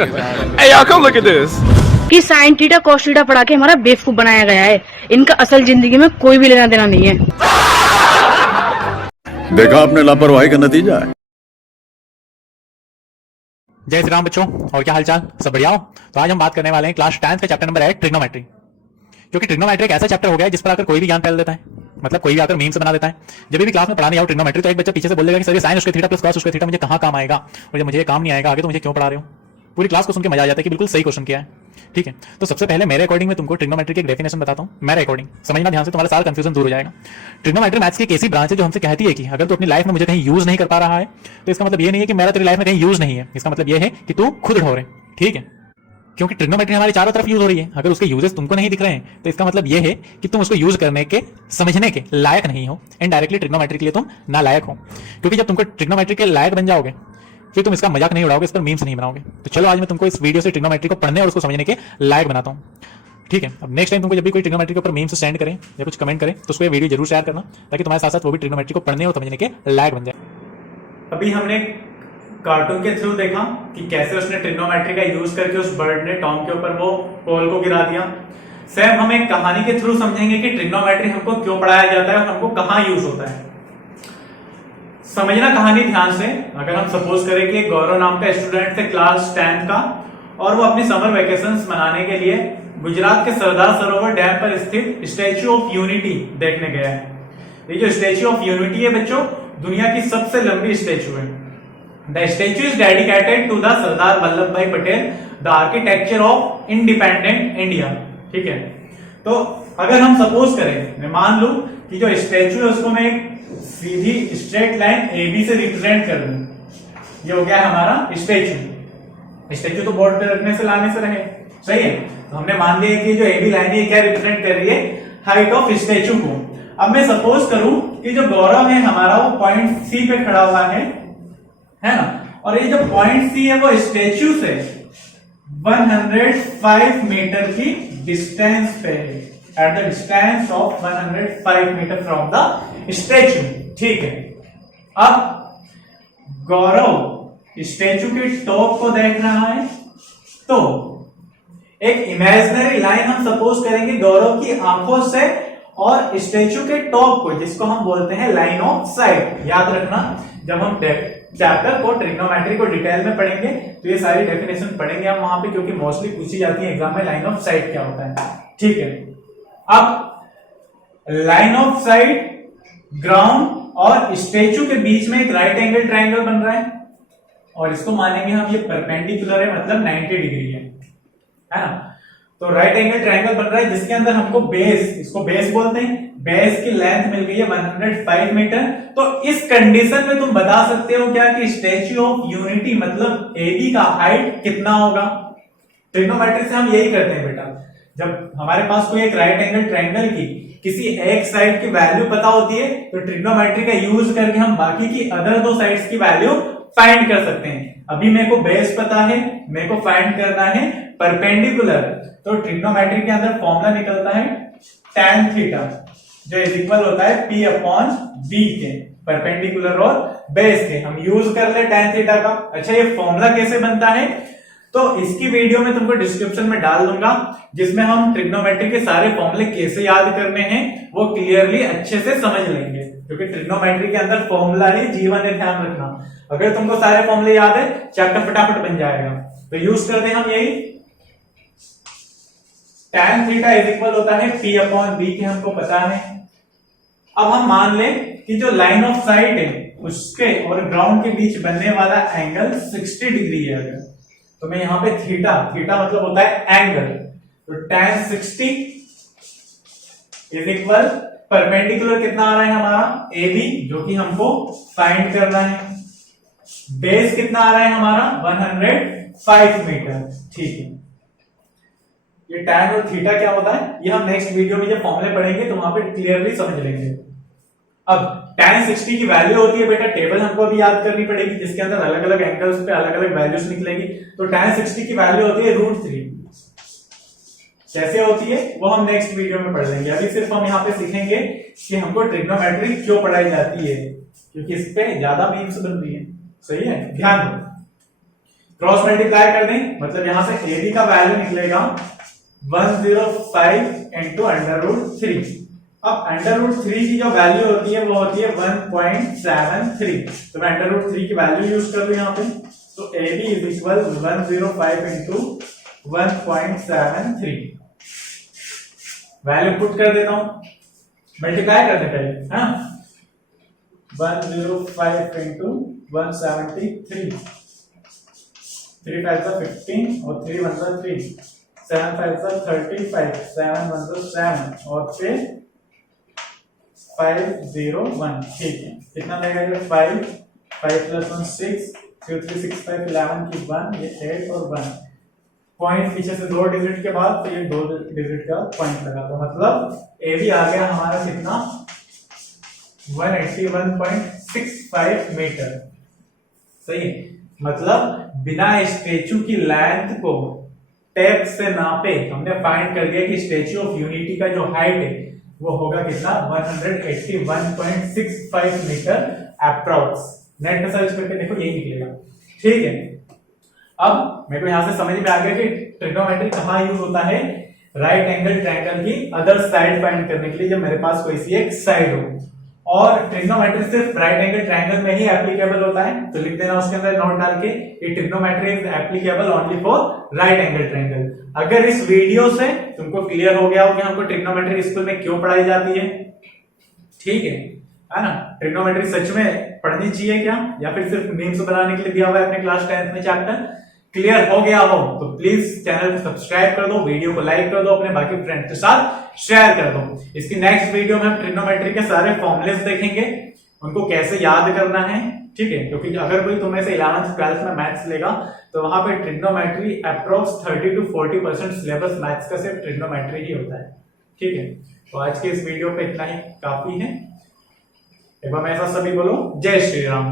Hey y'all, come look at this. कि sine theta cos theta पढ़ा के हमारा बेवकूफ बनाया गया है। इनका असल जिंदगी में कोई भी लेना देना नहीं है। देखा आपने लापरवाही का नतीजा है। जय श्री राम बच्चों, और क्या हालचाल, सब बढ़िया हो। तो आज हम बात करने वाले हैं क्लास 10th का चैप्टर नंबर 8 ट्रिग्नोमेट्री। क्योंकि ट्रिग्नोमेट्री एक ऐसा चैप्टर हो गया है जिस पर आकर कोई भी ज्ञान फैल देता है, मतलब कोई भी आकर मीम से बना देता है। जब भी क्लास में पढ़ाने आओ ट्रिग्नोमेट्री तो एक बच्चा पीछे से बोलेगा कि सर ये साइन उसके थीटा प्लस कॉस उसके थीटा मुझे कहाँ काम आएगा, और जब मुझे काम नहीं आएगा आगे तो मुझे क्यों पढ़ा रहे हो। पूरी क्लास को सुन के मजा आ जाता है कि बिल्कुल सही क्वेश्चन किया है। ठीक है, तो सबसे पहले मेरे अकॉर्डिंग में तुमको ट्रिग्नोमेट्री की एक डेफिनेशन बताता हूं। मेरे अकॉर्डिंग समझना ध्यान से, तुम्हारा सारा कंफ्यूजन दूर हो जाएगा। ट्रिग्नोमेट्री मैथ्स की एक ऐसी ब्रांच है जो हमसे कहती है कि अगर तू अपनी लाइफ में मुझे कहीं यूज नहीं कर पा रहा है तो इसका मतलब ये नहीं है कि मेरा तेरी लाइफ में कहीं यूज नहीं है, इसका मतलब ये है कि तू खुद ढो रहे। ठीक है, क्योंकि ट्रिग्नोमेट्री हमारे चारों तरफ यूज हो रही है। अगर उसके यूजेस तुमको नहीं दिख रहे हैं तो इसका मतलब ये है कि तुम उसको यूज करने के समझने के लायक नहीं हो। इनडायरेक्टली ट्रिग्नोमेट्री के लिए तुम ना लायक हो, क्योंकि जब तुमको ट्रिग्नोमेट्री के लायक बन जाओगे फिर तुम इसका मजाक नहीं उड़ाओगे, इस पर मीम्स नहीं बनाओगे। तो चलो आज मैं तुमको इस वीडियो से ट्रिग्नोमेट्री को पढ़ने और उसको समझने के लायक बनाता हूं। ठीक है, अब नेक्स्ट टाइम तुमको जब भी कोई ट्रिग्नोमेट्री के ऊपर मीम्स सेंड करें या कुछ कमेंट करें तो उसको ये वीडियो जरूर शेयर करना, ताकि तुम्हारे साथ साथ वो भी ट्रिग्नोमेट्री को पढ़ने और समझने के लायक बन जाए। अभी हमने कार्टून के थ्रू देखा कि कैसे उसने ट्रिग्नोमेट्री का यूज करके उस बर्ड ने टॉम के ऊपर वो पोल को गिरा दिया। सेम हम एक कहानी के थ्रू समझेंगे कि ट्रिग्नोमेट्री हमको क्यों पढ़ाया जाता है और हमको कहाँ यूज होता है। समझना कहानी ध्यान से। अगर हम सपोज करें कि गौरव नाम का स्टूडेंट थे क्लास 10 का, और वो अपनी समर वेकेशंस मनाने के लिए गुजरात के सरदार सरोवर डैम पर स्थित स्टैच्यू ऑफ यूनिटी देखने गया है। ये जो स्टैच्यू ऑफ यूनिटी है बच्चों, दुनिया की सबसे लंबी स्टैच्यू है। The statue is dedicated to the Sardar Vallabhbhai Patel, the architecture of independent India. ठीक है, तो अगर हम सपोज करें, मैं मान लू कि जो स्टैच्यू है उसको मैं एक सीधी स्ट्रेट लाइन AB से रिप्रेजेंट कर दूं। ये हो गया हमारा स्टैच्यू। स्टैच्यू तो बोर्ड पे रखने से लाने से रहे, सही है। तो हमने मान लिया कि जो AB लाइन है क्या रिप्रेजेंट कर रही है, हाइट ऑफ स्टैच्यू को। अब मैं सपोज करूं कि जो गौरव है हमारा वो पॉइंट C पे खड़ा हुआ है ना, और ये जो पॉइंट C है वो स्टैच्यू से 105 मीटर की डिस्टेंस पे है, at the distance of 105 metre from the statue. ठीक है, अब गौरव स्टैच्यू के टॉप को देख रहा है, तो एक इमेजिनरी लाइन हम सपोज करेंगे गौरव की आंखों से और स्टैच्यू के टॉप को, जिसको हम बोलते हैं लाइन ऑफ साइट। याद रखना, जब हम चैप्टर को ट्रिग्नोमेट्री को डिटेल में पढ़ेंगे तो ये सारी डेफिनेशन पढ़ेंगे हम वहां पे, क्योंकि मोस्टली पूछी जाती है एग्जाम में लाइन ऑफ साइट क्या होता है। ठीक है, अब लाइन ऑफ साइट, ग्राउंड और स्टैच्यू के बीच में एक राइट एंगल ट्रायंगल बन रहा है, और इसको मानेंगे हम ये परपेंडिकुलर है, मतलब 90 डिग्री है ना। तो राइट एंगल ट्रायंगल बन रहा है जिसके अंदर हमको बेस, इसको बेस बोलते हैं, बेस की लेंथ मिल गई है 105 मीटर। तो इस कंडीशन में तुम बता सकते हो क्या कि स्टैच्यू ऑफ यूनिटी मतलब AB का हाइट कितना होगा। ट्रिग्नोमेट्री से हम यही करते हैं बेटा, जब हमारे पास कोई एक राइट एंगल ट्रायंगल की किसी एक साइड की वैल्यू पता होती है तो ट्रिग्नोमेट्री का यूज करके हम बाकी की अदर दो साइड्स की वैल्यू फाइंड कर सकते हैं। अभी मेरे को बेस पता है, मेरे को फाइंड करना है परपेंडिकुलर, तो ट्रिग्नोमेट्री के अंदर फॉर्मूला निकलता है tan थीटा, जो इज इक्वल होता है P अपॉन B के, परपेंडिकुलर और बेस के। हम यूज कर ले tan थीटा का। अच्छा, ये फॉर्मूला कैसे बनता है तो इसकी वीडियो में तुमको डिस्क्रिप्शन में डाल दूंगा, जिसमें हम ट्रिग्नोमेट्री के सारे फॉर्मूले कैसे याद करने हैं वो क्लियरली अच्छे से समझ लेंगे, क्योंकि ट्रिग्नोमेट्री के अंदर फॉर्मूला ही जीवन है, ध्यान रखना। अगर तुमको सारे फॉर्मूले याद है चैप्टर फटाफट बन जाएगा। तो यूज करते हैं हम यही, tan थीटा इज इक्वल होता है P अपॉन B के, हमको पता है। अब हम मान लें कि जो लाइन ऑफ साइट है उसके और ग्राउंड के बीच बनने वाला एंगल 60 डिग्री है। अगर तो मैं यहां पे थीटा, थीटा मतलब होता है एंगल, तो tan 60 इज इक्वल परपेंडिकुलर कितना आ रहा है हमारा AB, जो कि हमको फाइंड करना है। बेस कितना आ रहा है हमारा 105 मीटर। ठीक है, ये tan और थीटा क्या होता है ये हम नेक्स्ट वीडियो में जब फॉर्मूले पढ़ेंगे तो वहां पे क्लियरली समझ लेंगे। अब tan 60 की वैल्यू होती है बेटा, टेबल हमको अभी याद करनी पड़ेगी जिसके अंदर अलग अलग एंगल्स पे अलग अलग वैल्यूज निकलेगी। तो tan 60 की वैल्यू होती है √3। कैसे होती है वो हम नेक्स्ट वीडियो में पढ़ लेंगे। अभी सिर्फ हम यहाँ पे सीखेंगे कि हमको ट्रिग्नोमेट्री क्यों पढ़ाई जाती है, क्योंकि इस पे ज्यादा मीम्स बन रही है। सही है, ध्यान दो। क्रॉस मल्टीप्लाई कर दें, मतलब यहां से ए बी का वैल्यू निकलेगा 105 इंटू √3। अब √3 की जो वैल्यू होती है वो होती है 1.73, तो मैं √3 की वैल्यू यूज कर लूं यहां पे, तो A B is equal 105 into 1.73 value put कर देता हूं, मल्टीप्लाई करते पहले, हाँ 105 इंटू 173, 3 5 15 और 3 1 3, 7 5 35, 7 1 7 और फिर 501, ठीक है, कितना देगा ये 5 + 1 6, 2 3 6 5 11 की 1, ये 8 और 1 पॉइंट पीछे से 2 डिजिट के बाद तो ये 2 डिजिट का पॉइंट लगा, तो मतलब ए बी आ गया हमारा कितना 181.65 मीटर, सही है। मतलब बिना स्टेचू की लेंथ को टेप से नापे हमने फाइंड कर दिया कि स्टेचू ऑफ यूनिटी का जो हाइट है वो होगा कितना 181.65 मीटर अप्रॉक्स। नेट में सर्च करके देखो यही निकलेगा, ठीक है। अब मेरे को यहां से समझ में आ गया कि ट्रिग्नोमेट्री कहां यूज होता है, राइट एंगल ट्रायंगल की अदर साइड फाइंड करने के लिए जब मेरे पास कोई सी एक साइड हो, और ट्रिग्नोमेट्री सिर्फ राइट एंगल ट्रायंगल में ही एप्लीकेबल होता है, तो लिख देना उसके अंदर नोट डाल के ये trigonometry is applicable only for right angle triangle. अगर इस वीडियो से तुमको क्लियर हो गया हो कि हमको ट्रिग्नोमेट्री स्कूल में क्यों पढ़ाई जाती है, ठीक है ना, ट्रिग्नोमेट्री सच में पढ़नी चाहिए क्या, या फिर सिर्फ मीम्स बनाने के लिए दिया हुआ है अपने क्लास 10th में चैप्टर, क्लियर हो गया हो तो प्लीज चैनल को सब्सक्राइब कर दो, वीडियो को लाइक कर दो, अपने बाकी फ्रेंड्स के साथ शेयर कर दो। इसकी नेक्स्ट वीडियो में हम ट्रिग्नोमेट्री के सारे फॉर्मूलेस देखेंगे, उनको कैसे याद करना है, ठीक है, क्योंकि अगर कोई तुम्हें से 11th 12th में मैथ्स लेगा तो वहां पे trigonometry approx 30 to 40% syllabus maths का सिर्फ ट्रिग्नोमेट्री ही होता है, ठीक है। तो आज के इस वीडियो पे इतना ही काफी है। एक बार मेरे साथ सभी बोलो जय श्री राम।